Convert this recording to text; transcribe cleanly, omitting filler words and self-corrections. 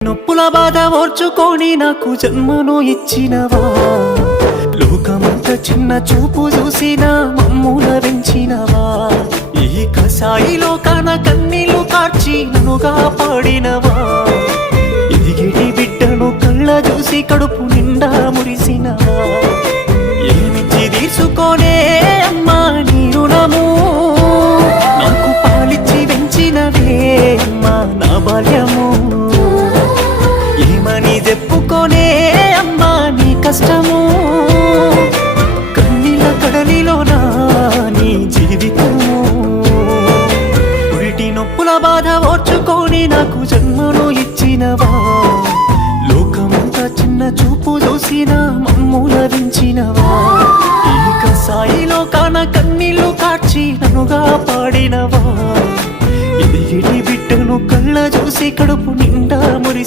నొప్పుల బాధ ఓర్చుకొని నాకు జన్మను ఇచ్చినవా, లోకమంత చిన్న చూపు చూసిన మమ్ముల పెంచినవా, ఈ కసాయిలో కాన కన్నీళ్లు కార్చి నన్నుగా పాడినవా, ఎదిగిడి బిడ్డను కళ్ళ చూసి కడుపు నిండా మురిసినవా, ఏమిచ్చి తీసుకోనే అమ్మా నీ రుణము, నాకు పాలిచ్చి పెంచినవే అమ్మా నా బాల్యము, ఏమని చెప్పుకోనే అమ్మా నీ కష్టము, కన్నీళ్ళ కడలిలోనా నీ జీవితము, పురిటి నొప్పుల బాధ ఓర్చుకొని నాకు జన్మను ఇచ్చినవా, లోకమంతా చిన్న చూపు చూసిన మమ్ముల వించినవా, ఈ కసాయిలో కాన కన్నీళ్లు కార్చి నన్నుగా పాడినవా, ఎదిగిడి బిడ్డను కళ్ళ చూసి కడుపు